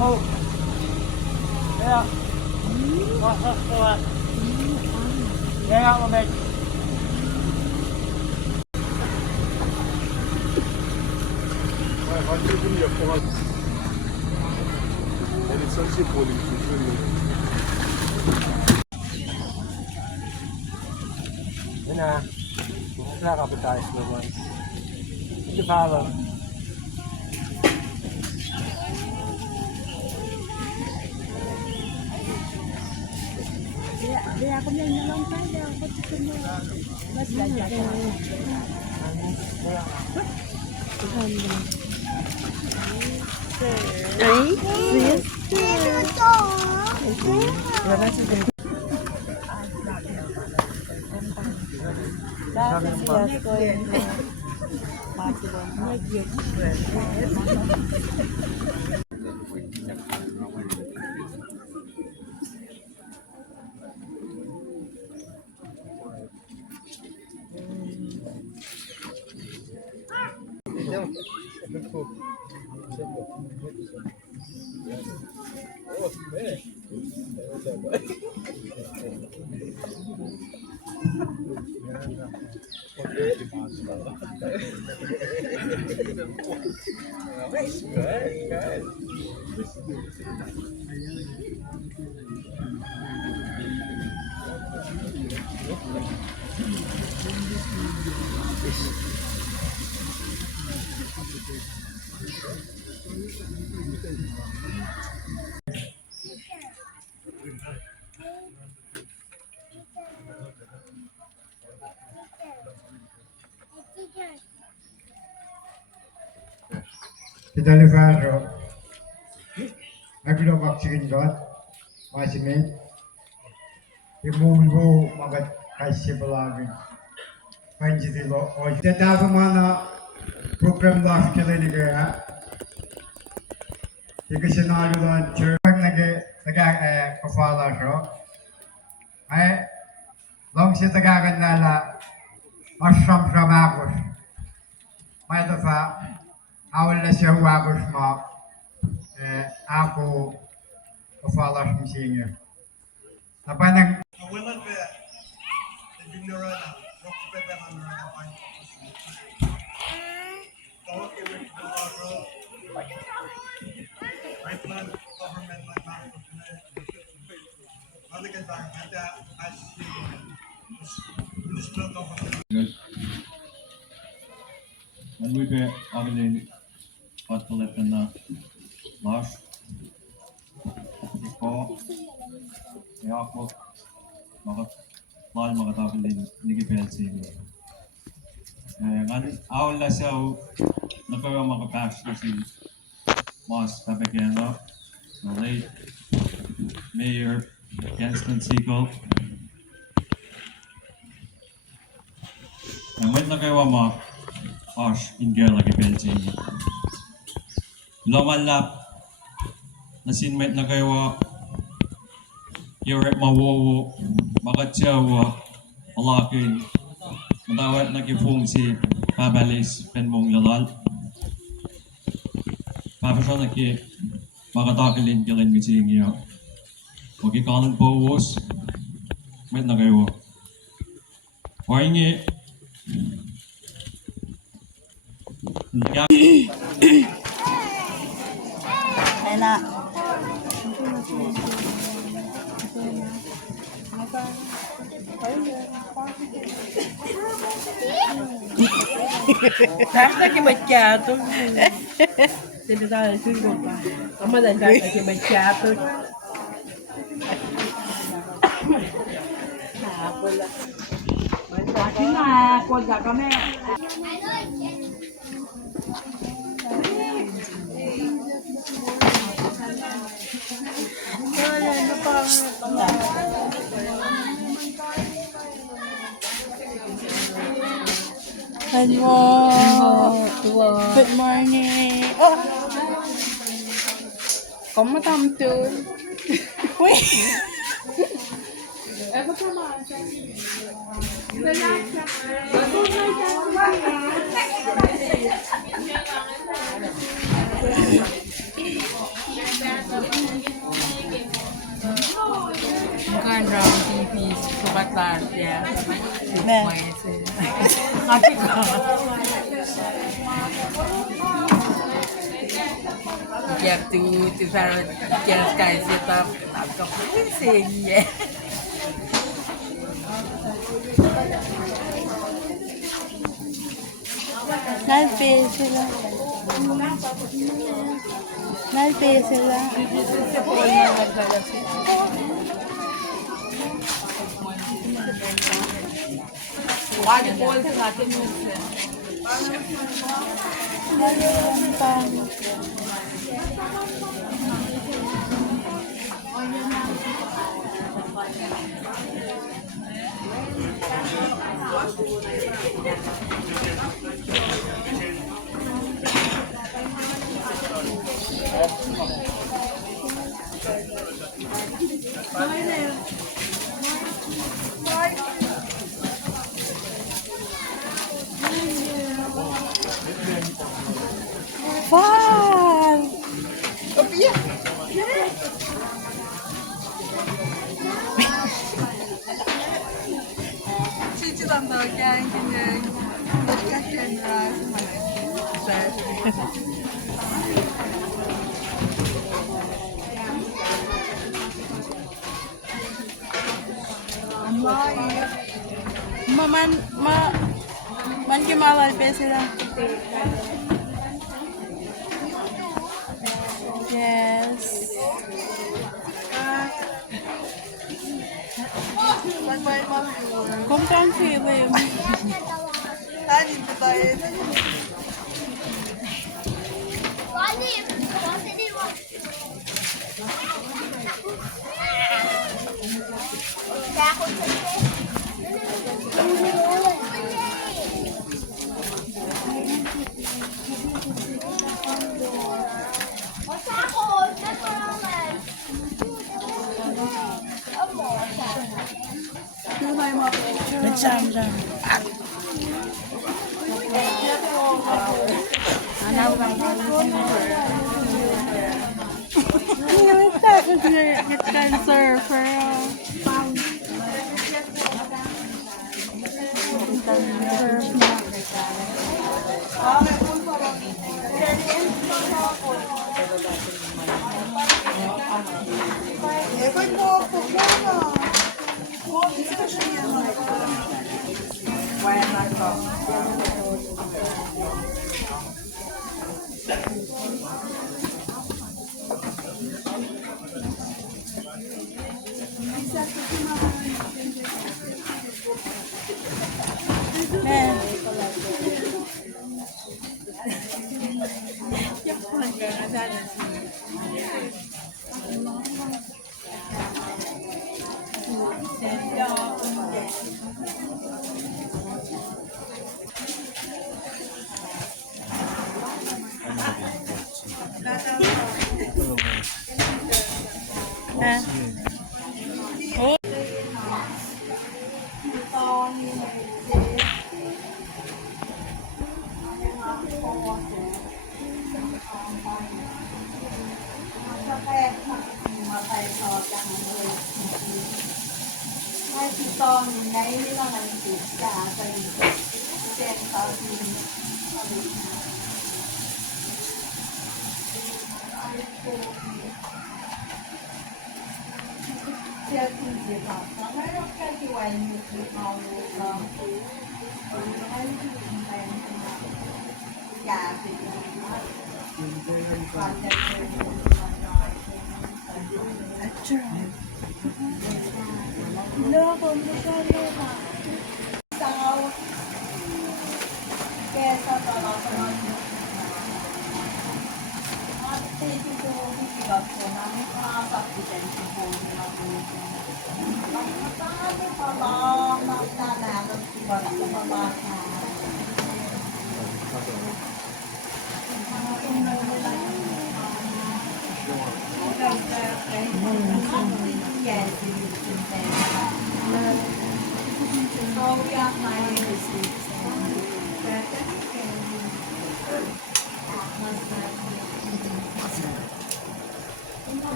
Oh. Kaya. Kaya ako, mate. Hangi bunu yapamaz. Yani sadece politik Yun na. Wala ka pa tayo sa naman. Ito pa ako. Kaya ako may nalang tayo. Mas gaya ko. Ay, yes. Dati siya ko yung Kita levar aglo vaccine got masime imungo magat kaisi belagin kanji dilo o tetavu mana program laf keleni ga ikisinaludan churang nage taga kafala ro ay long si taga nala ashram ramagos may dafa awal na siya wagos mo ako kafalas mo siya tapanang Wala ba? Nagbinuran na. Rocky Pepe ang naman. Tawag kayo rin ito laro. Right man, government man na. Malikan ba? Kaya as the municipal government. Men we be avlin patlepen Lars. Ko ja ko mal mga tavlin nigipelsi. Ngan awla sa nakawa mga pass kasi mas tabekeno the late Mayor Canston Segal. When nakawa mga Ash, ingel lagi pelcing. Lamalap na sinmet na kayo yore mawowo makatsawa alakin madawat na kifung si pabalis penmong lalal papasa na ki makatakilin kilin miting iyo magikalan pawos met na kayo waingi Ela. Tasta che macchiato. Deve dare sul gomma. Mamma da tasta che macchiato. Ah, quella. Ma chi ma quella come Hello. Good morning. Oh. Kamu tampil. Wih. gracias. Ne? Kapit ka. You have to parrot just guys set up. Yeah. Nalpe sila. Nalpe sila. Why the ball sa atin yung Fun! Man kimalal pe sila. Yes. Komt aan film. Bercanda. Takut dia get surfer.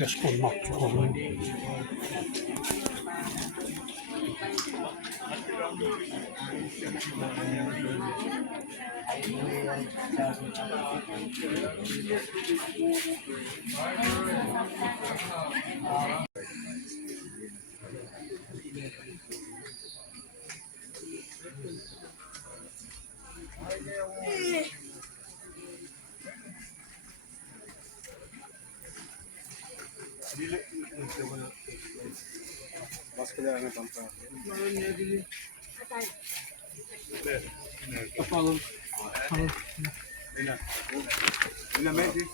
flash olmak çok oluyor. Maskelerine tanıtım. Kapalım. Yine meydi.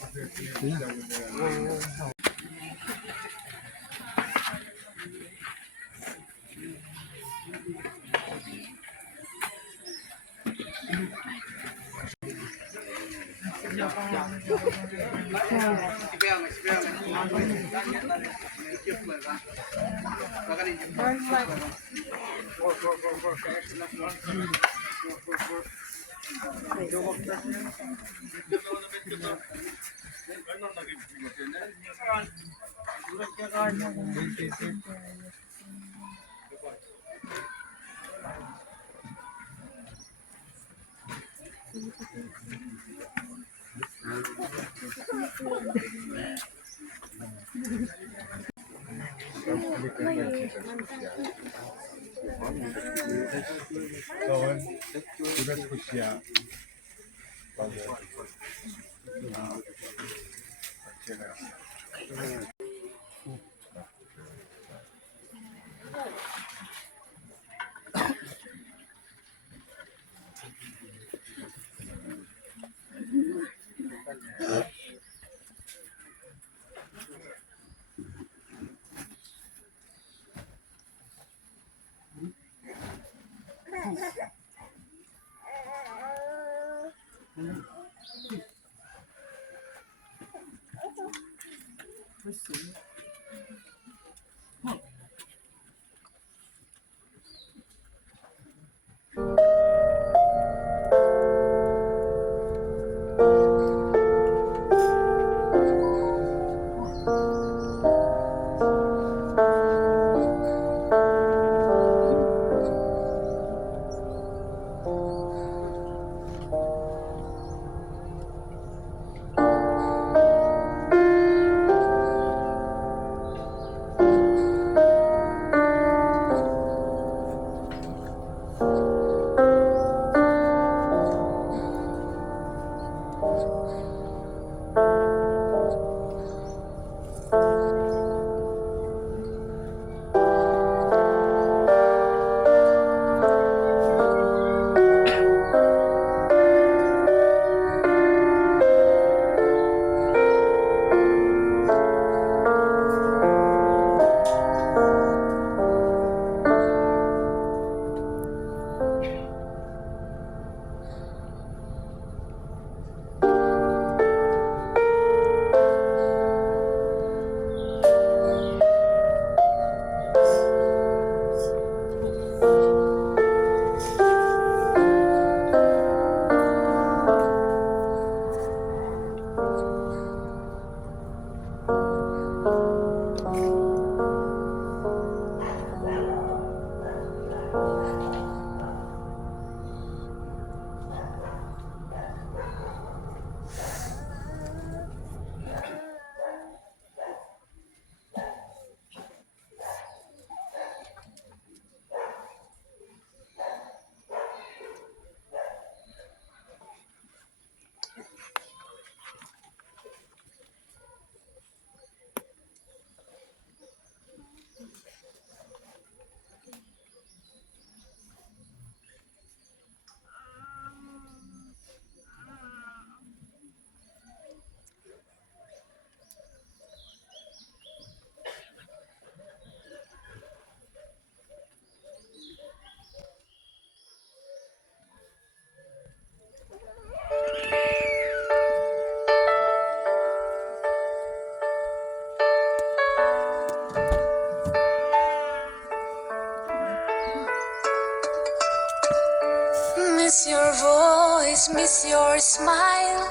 Miss your voice, miss your smile,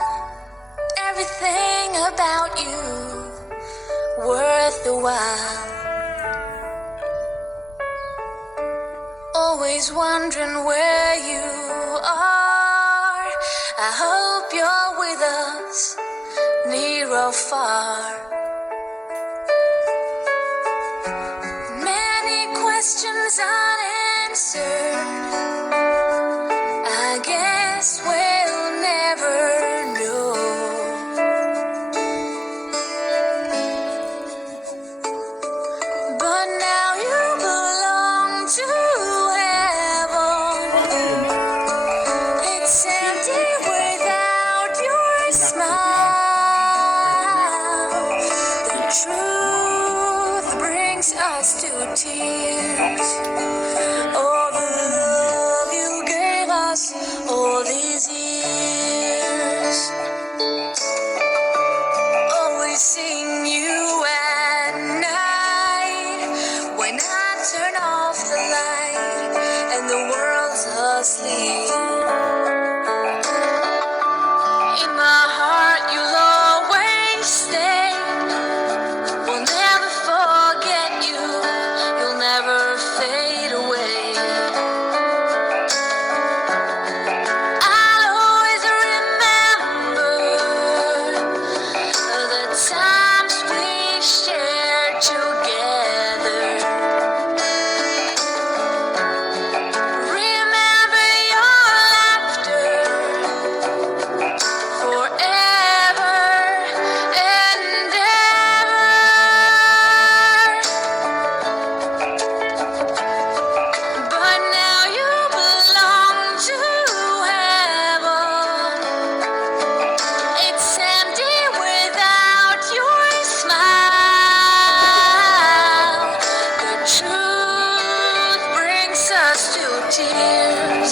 everything about you. worth the while. Always wondering where you are. I hope you're with us, near or far. Many questions unanswered. I guess we'll never know. But now you belong to heaven. It's empty without your smile. The truth brings us to tears. Oh, the love you gave us all these years. Always seeing you at night when I turn off the light and the world's asleep. In my heart you'll always stay. We'll never forget you. You'll never fade away. I'll always remember the times we shared together. Remember your laughter forever and ever. But now you belong to heaven. It's empty without your smile. The truth brings us to tears.